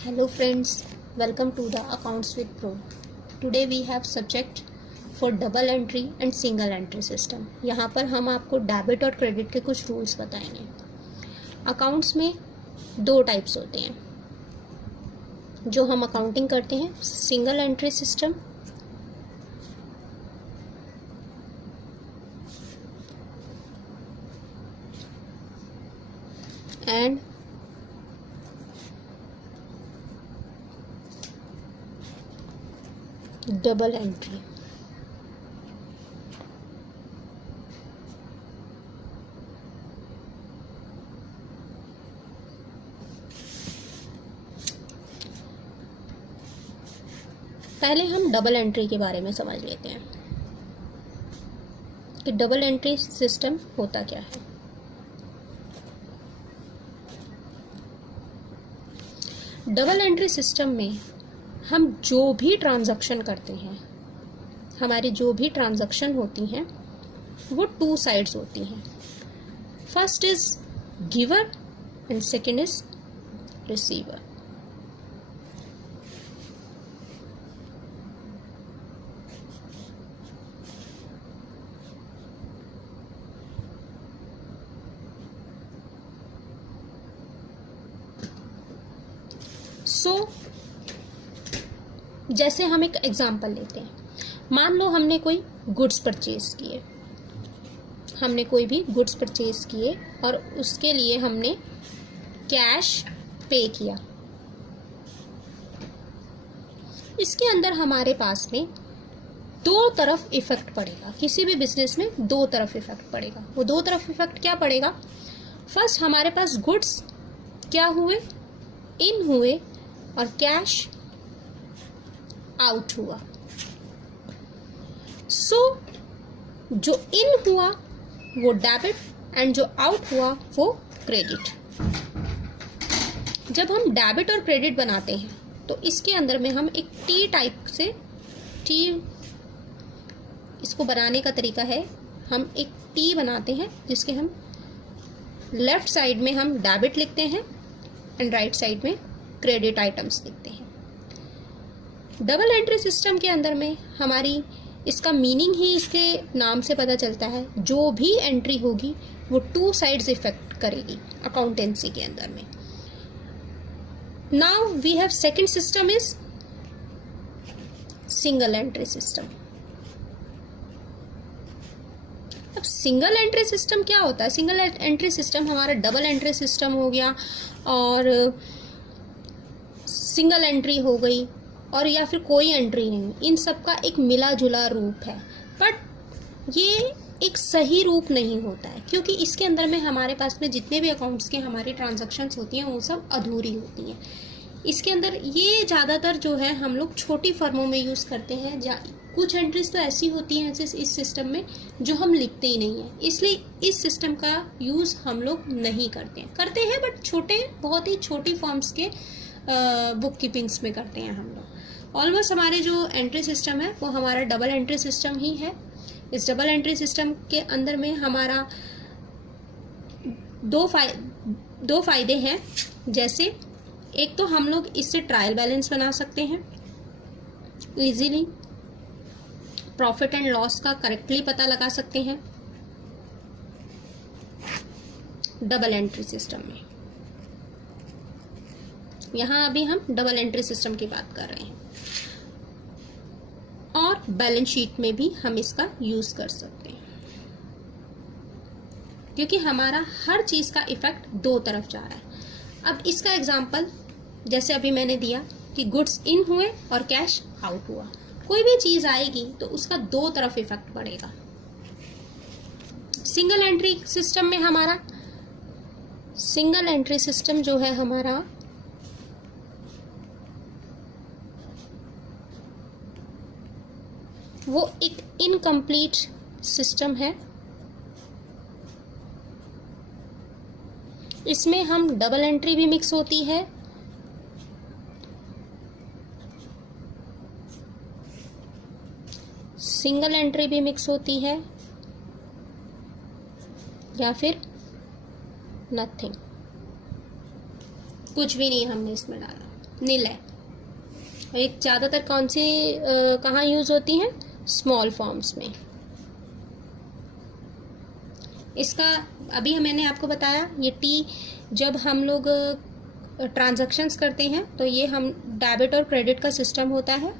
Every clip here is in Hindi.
Hello friends, welcome to the Accounts with Pro. Today we have subject for double entry and single entry system. यहाँ पर हम आपको डेबिट और क्रेडिट के कुछ रूल्स बताएंगे. अकाउंट्स में दो टाइप्स होते हैं जो हम अकाउंटिंग करते हैं, single entry system and double entry. पहले हम डबल एंट्री के बारे में समझ लेते हैं कि डबल एंट्री सिस्टम होता क्या है. डबल एंट्री सिस्टम में हम जो भी ट्रांजैक्शन करते हैं, हमारी जो भी ट्रांजैक्शन होती हैं वो टू साइड्स होती हैं. First is giver and second is receiver. जैसे हम एक एग्जांपल लेते हैं. मान लो हमने कोई गुड्स परचेज किए, हमने कोई भी गुड्स परचेज किए और उसके लिए हमने कैश पे किया. इसके अंदर हमारे पास में दो तरफ इफेक्ट पड़ेगा. किसी भी बिजनेस में दो तरफ इफेक्ट पड़ेगा. वो दो तरफ इफेक्ट क्या पड़ेगा? फर्स्ट हमारे पास गुड्स क्या हुए, इन हुए, और कैश आउट हुआ. जो इन हुआ वो डेबिट एंड जो आउट हुआ वो क्रेडिट. जब हम डेबिट और क्रेडिट बनाते हैं तो इसके अंदर में हम एक टी टाइप से इसको बनाने का तरीका है, हम एक टी बनाते हैं जिसके हम लेफ्ट साइड में हम डेबिट लिखते हैं एंड राइट साइड में क्रेडिट आइटम्स लिखते हैं. डबल एंट्री सिस्टम के अंदर में हमारी इसका मीनिंग ही इसके नाम से पता चलता है. जो भी एंट्री होगी वो टू साइड्स इफेक्ट करेगी अकाउंटेंसी के अंदर में. Now we have second system is single entry system. अब सिंगल एंट्री सिस्टम क्या होता है? सिंगल एंट्री सिस्टम हमारा डबल एंट्री सिस्टम हो गया और सिंगल एंट्री हो गई और या फिर कोई एंट्री नहीं, इन सब का एक मिला जुला रूप है. बट ये एक सही रूप नहीं होता है क्योंकि इसके अंदर में हमारे पास में जितने भी अकाउंट्स के हमारी ट्रांजैक्शंस होती हैं वो सब अधूरी होती हैं. इसके अंदर ये ज़्यादातर जो है हम लोग छोटी फर्मों में यूज़ करते हैं. कुछ एंट्रीज तो ऐसी होती हैं इस सिस्टम में जो हम लिखते ही नहीं हैं, इसलिए इस सिस्टम का यूज़ हम लोग नहीं करते हैं बट छोटे, बहुत ही छोटी फॉर्म्स के बुक कीपिंग्स में करते हैं हम लोग. ऑलमोस्ट हमारे जो एंट्री सिस्टम है वो हमारा डबल एंट्री सिस्टम ही है. इस डबल एंट्री सिस्टम के अंदर में हमारा दो फायदे हैं. जैसे एक तो हम लोग इससे ट्रायल बैलेंस बना सकते हैं इजीली, प्रॉफिट एंड लॉस का करेक्टली पता लगा सकते हैं डबल एंट्री सिस्टम में. यहाँ अभी हम डबल एंट्री सिस्टम की बात कर रहे हैं. और बैलेंस शीट में भी हम इसका यूज कर सकते हैं क्योंकि हमारा हर चीज का इफेक्ट दो तरफ जा रहा है. अब इसका एग्जांपल जैसे अभी मैंने दिया कि गुड्स इन हुए और कैश आउट हुआ. कोई भी चीज आएगी तो उसका दो तरफ इफेक्ट पड़ेगा. सिंगल एंट्री सिस्टम में हमारा सिंगल एंट्री सिस्टम जो है हमारा वो एक इनकम्प्लीट सिस्टम है. इसमें हम डबल एंट्री भी मिक्स होती है, सिंगल एंट्री भी मिक्स होती है, या फिर नथिंग, कुछ भी नहीं हमने इसमें डाला. नील है। एक ज़्यादातर कौन सी कहाँ यूज़ होती हैं? स्मॉल फॉर्म्स में। इसका अभी मैंने आपको बताया, ये टी जब हम लोग ट्रांजैक्शंस करते हैं तो ये हम डेबिट और क्रेडिट का सिस्टम होता है,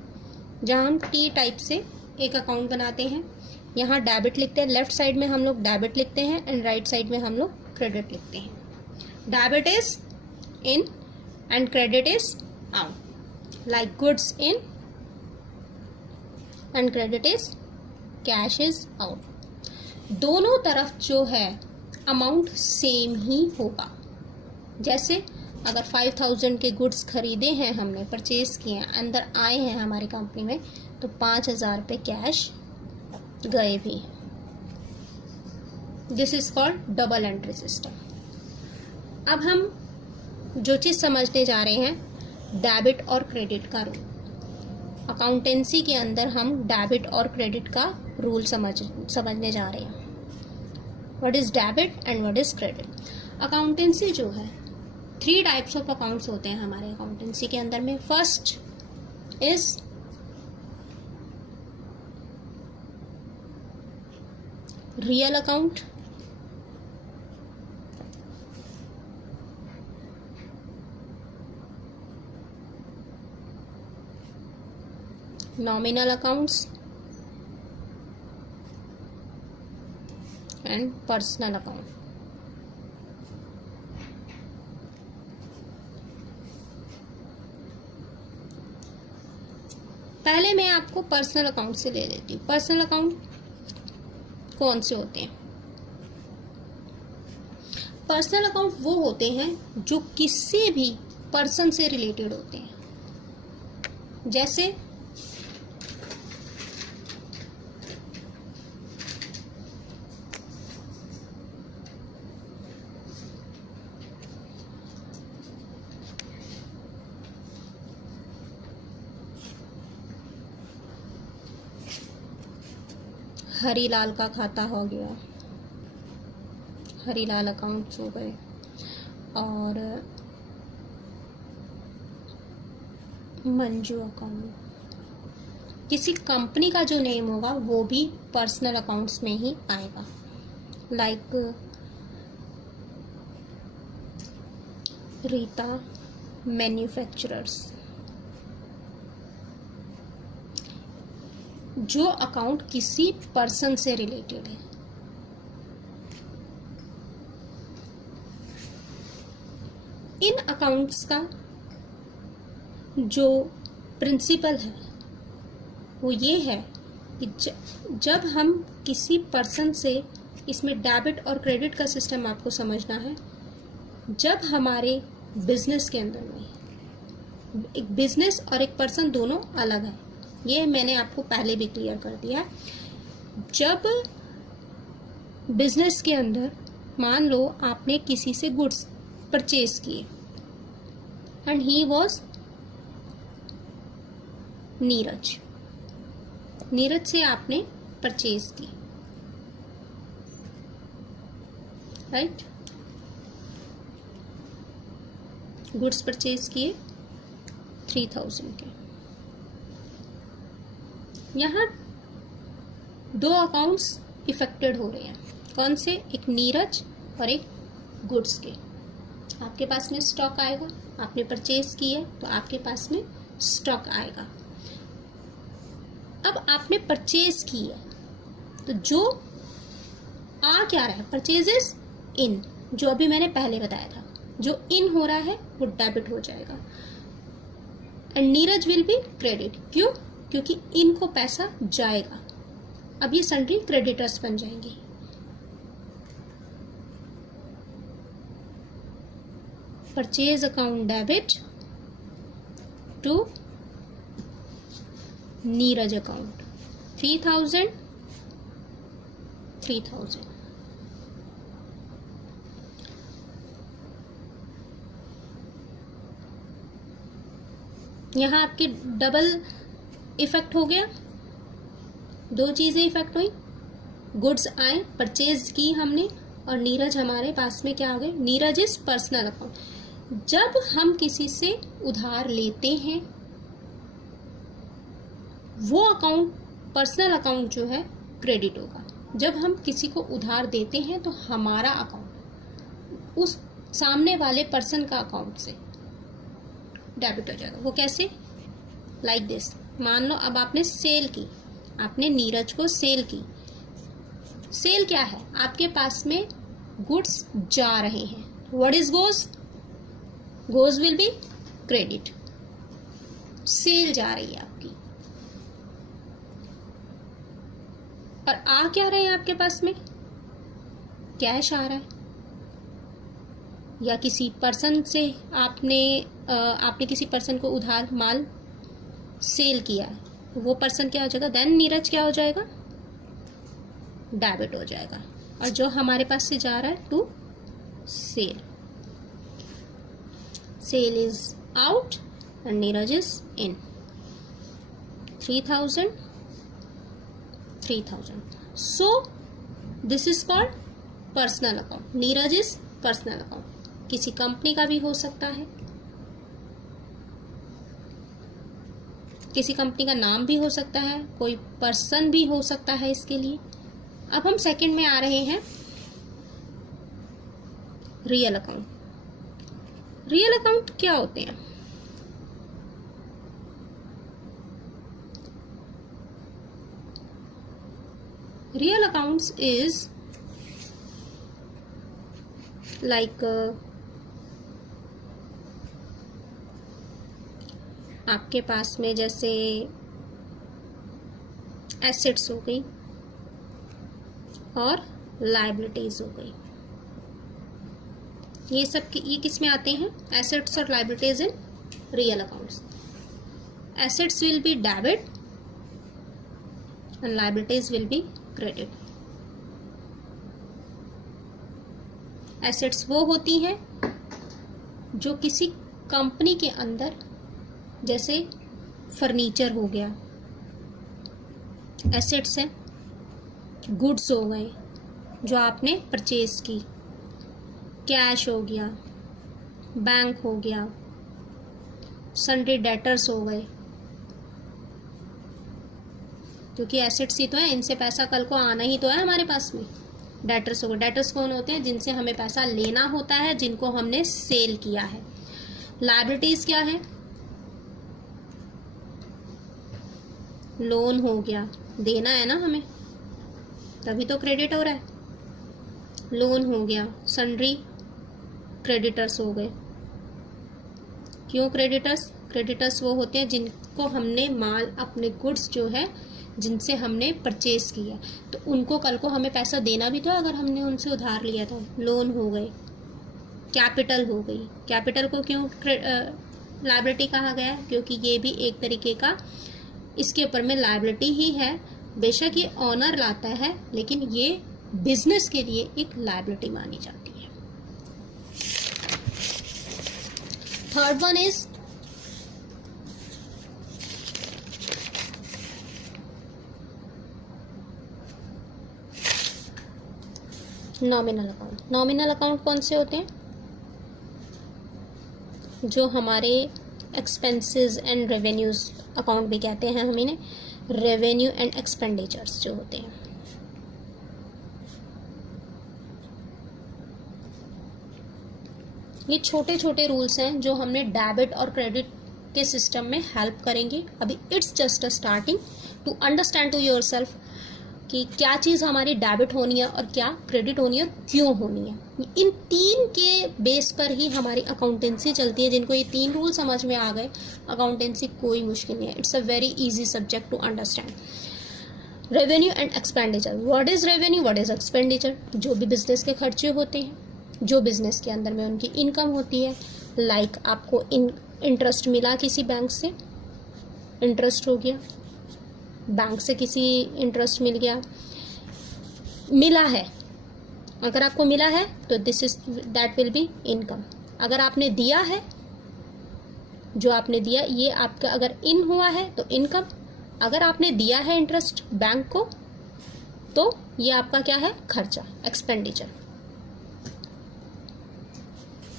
जहाँ हम टी टाइप से एक अकाउंट बनाते हैं। यहाँ डेबिट लिखते हैं, लेफ्ट साइड में हम लोग डेबिट लिखते हैं एंड राइट साइड में हम लोग क्रेडिट लिखते हैं। Debit is in and credit is out, like goods in and credit is cash is out. दोनों तरफ जो है अमाउंट सेम ही होगा। जैसे अगर 5000 के गुड्स खरीदे हैं, हमने परचेज किए हैं, अंदर आए हैं हमारी कंपनी में, तो 5000 पे कैश गए भी हैं। This is called double entry system. अब हम जो चीज़ समझने जा रहे हैं, डेबिट और क्रेडिट का रूल। अकाउंटेंसी के अंदर हम डेबिट और क्रेडिट का रूल समझने जा रहे हैं। What is debit and what is credit. Accountancy जो है, 3 टाइप्स ऑफ अकाउंट्स होते हैं हमारे अकाउंटेंसी के अंदर में। First is real account, nominal accounts and personal account. पहले मैं आपको पर्सनल अकाउंट से ले लेती हूँ। पर्सनल अकाउंट कौन से होते हैं? पर्सनल अकाउंट वो होते हैं जो किसी भी पर्सन से रिलेटेड होते हैं। जैसे हरीलाल का खाता हो गया, हरीलाल अकाउंट्स हो गए, और मंजू अकाउंट। किसी कंपनी का जो नेम होगा वो भी पर्सनल अकाउंट्स में ही आएगा। Like Rita manufacturers. जो अकाउंट किसी पर्सन से रिलेटेड है। इन अकाउंट्स का जो प्रिंसिपल है वो ये है कि जब हम किसी पर्सन से, इसमें डेबिट और क्रेडिट का सिस्टम आपको समझना है। जब हमारे बिजनेस के अंदर में एक बिजनेस और एक पर्सन दोनों अलग है, ये मैंने आपको पहले भी क्लियर कर दिया। जब बिजनेस के अंदर मान लो आपने किसी से गुड्स परचेज किए and he was Neeraj. Neeraj से आपने परचेज की, राइट? गुड्स परचेज किए 3000 के। यहाँ 2 अकाउंट्स इफेक्टेड हो रहे हैं। कौन से? एक नीरज और एक गुड्स के। आपके पास में स्टॉक आएगा, आपने परचेज की है तो आपके पास में स्टॉक आएगा। अब आपने परचेज की है तो जो आ क्या रहा है, परचेजेस इन, जो अभी मैंने पहले बताया था, जो इन हो रहा है वो डेबिट हो जाएगा and Neeraj will be credit. क्यों? क्योंकि इनको पैसा जाएगा। अब ये सन्ड्री क्रेडिटर्स बन जाएंगे। Purchase account debit to Neeraj account 3000 3000। यहाँ आपके डबल इफेक्ट हो गया, 2 चीजें इफेक्ट हुई। गुड्स आए, परचेज की हमने, और नीरज हमारे पास में क्या आ गए? Neeraj is personal account. जब हम किसी से उधार लेते हैं वो अकाउंट, पर्सनल अकाउंट जो है क्रेडिट होगा। जब हम किसी को उधार देते हैं तो हमारा अकाउंट उस सामने वाले पर्सन का अकाउंट से डेबिट हो जाएगा। वो कैसे? Like this. मान लो अब आपने सेल की, आपने नीरज को सेल की। सेल क्या है? आपके पास में गुड्स जा रहे हैं। What is goods? Goods will be credit. Sale जा रही है आपकी, और आ क्या रहे हैं आपके पास में? कैश आ रहा है, या किसी पर्सन से आपने किसी पर्सन को उधार माल सेल किया है, वो पर्सन क्या हो जाएगा? देन नीरज क्या हो जाएगा? डेबिट हो जाएगा। और जो हमारे पास से जा रहा है to sale, sale is out and Neeraj is in. 3000 3000। So this is called personal account. Neeraj is personal account. किसी कंपनी का भी हो सकता है, किसी कंपनी का नाम भी हो सकता है, कोई पर्सन भी हो सकता है इसके लिए। अब हम सेकंड में आ रहे हैं रियल अकाउंट। रियल अकाउंट क्या होते हैं? रियल अकाउंट्स इज लाइक आपके पास में जैसे एसेट्स हो गई और लायबिलिटीज हो गई। ये किस में आते हैं? एसेट्स और liabilities in real accounts. Assets will be debit and liabilities will be credit. Assets वो होती हैं जो किसी कंपनी के अंदर, जैसे फर्नीचर हो गया, एसेट्स हैं। गुड्स हो गए जो आपने परचेज की, कैश हो गया, बैंक हो गया, सन्ड्री डेटर्स हो गए, क्योंकि एसेट्स ही तो है, इनसे पैसा कल को आना ही तो है हमारे पास में। डेटर्स हो गए। डेटर्स कौन होते हैं? जिनसे हमें पैसा लेना होता है, जिनको हमने सेल किया है। लायबिलिटीज क्या है? लोन हो गया, देना है ना हमें, तभी तो क्रेडिट हो रहा है। लोन हो गया, सन्ड्री क्रेडिटर्स हो गए। क्यों क्रेडिटर्स? क्रेडिटर्स वो होते हैं जिनको हमने माल, अपने गुड्स जो है जिनसे हमने परचेज किया, तो उनको कल को हमें पैसा देना भी तो अगर हमने उनसे उधार लिया था। लोन हो गए। कैपिटल हो गई। कैपिटल को क्यों लायबिलिटी कहा गया? क्योंकि ये भी एक तरीके का, इसके ऊपर में लायबिलिटी ही है। बेशक ये ऑनर लाता है, लेकिन ये बिजनेस के लिए एक लायबिलिटी मानी जाती है। Third one is nominal account. Nominal account कौन से होते हैं? जो हमारे एक्सपेंसेस एंड रेवेन्यूज अकाउंट भी कहते हैं हम इन्हें, रेवेन्यू एंड एक्सपेंडिचर्स जो होते हैं। ये छोटे छोटे रूल्स हैं जो हमने डेबिट और क्रेडिट के सिस्टम में हेल्प करेंगे। अभी it's just a starting to understand to yourself कि क्या चीज़ हमारी डेबिट होनी है और क्या क्रेडिट होनी है और क्यों होनी है। इन तीन के बेस पर ही हमारी अकाउंटेंसी चलती है। जिनको ये तीन रूल समझ में आ गए, अकाउंटेंसी कोई मुश्किल नहीं है। It's a very easy subject to understand. Revenue and expenditure. What is revenue, what is expenditure? जो भी बिजनेस के खर्चे होते हैं, जो बिजनेस के अंदर में उनकी इनकम होती है। लाइक आपको इंटरेस्ट मिला किसी बैंक से, इंटरेस्ट हो गया, बैंक से किसी इंटरेस्ट मिल गया, मिला है। अगर आपको मिला है तो दैट विल बी इनकम। अगर आपने दिया है, जो आपने दिया ये आपका अगर इन हुआ है तो इनकम। अगर आपने दिया है इंटरेस्ट बैंक को तो ये आपका क्या है? खर्चा, expenditure.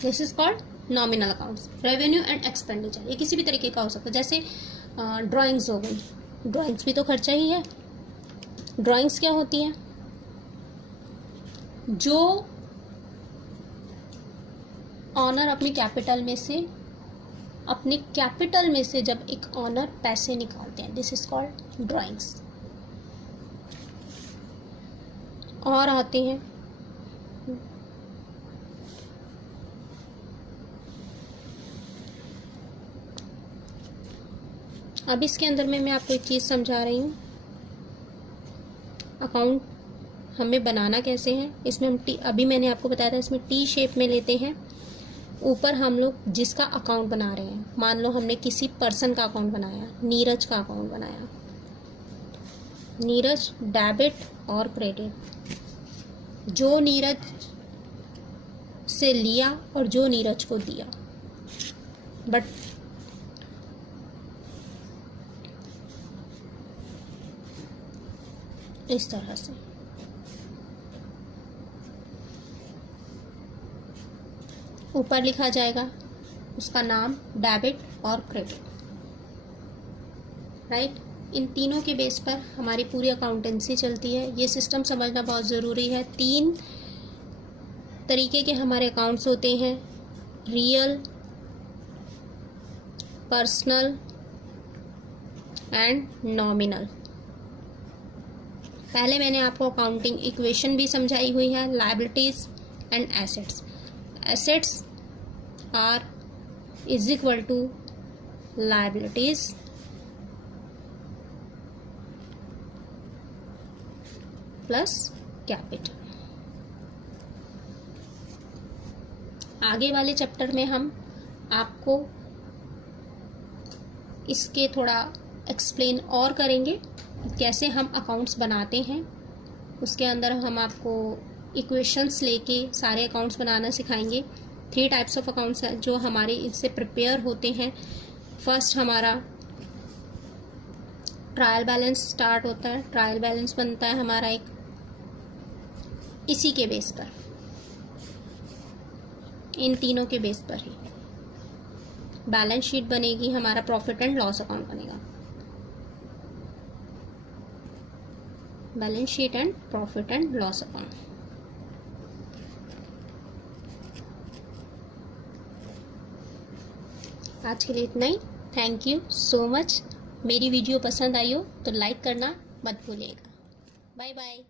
This is called nominal accounts, revenue and expenditure, ये किसी भी तरीके का हो सकता है। जैसे ड्राइंग्स हो गई, ड्राइंग्स भी तो खर्चा ही है। ड्राइंग्स क्या होती है? जो ऑनर अपने कैपिटल में से जब एक ऑनर पैसे निकालते हैं, दिस इज कॉल्ड ड्राइंग्स। और आते हैं अब इसके अंदर में मैं आपको एक चीज़ समझा रही हूँ, अकाउंट हमें बनाना कैसे है। इसमें हम अभी मैंने आपको बताया था, इसमें टी शेप में लेते हैं। ऊपर हम लोग जिसका अकाउंट बना रहे हैं, मान लो हमने किसी पर्सन का अकाउंट बनाया, नीरज का अकाउंट बनाया, नीरज डेबिट और क्रेडिट, जो नीरज से लिया और जो नीरज को दिया। बट इस तरह से ऊपर लिखा जाएगा उसका नाम, डेबिट और क्रेडिट, राइट। इन तीनों के बेस पर हमारी पूरी अकाउंटेंसी चलती है। ये सिस्टम समझना बहुत ज़रूरी है। 3 तरीके के हमारे अकाउंट्स होते हैं, रियल, पर्सनल एंड नॉमिनल। पहले मैंने आपको अकाउंटिंग इक्वेशन भी समझाई हुई है, liabilities and assets. Assets are is equal to liabilities plus capital. आगे वाले चैप्टर में हम आपको इसके थोड़ा एक्सप्लेन और करेंगे, कैसे हम अकाउंट्स बनाते हैं। उसके अंदर हम आपको इक्वेशंस लेके सारे अकाउंट्स बनाना सिखाएंगे। 3 टाइप्स ऑफ अकाउंट्स हैं जो हमारे इससे प्रिपेयर होते हैं। फर्स्ट हमारा ट्रायल बैलेंस स्टार्ट होता है। ट्रायल बैलेंस बनता है हमारा एक इसी के बेस पर, इन तीनों के बेस पर ही बैलेंस शीट बनेगी, हमारा प्रॉफिट एंड लॉस अकाउंट बनेगा। Balance sheet and profit and loss account. आज के लिए इतना ही। Thank you so much. मेरी वीडियो पसंद आई हो तो लाइक करना मत भूलिएगा। Bye bye.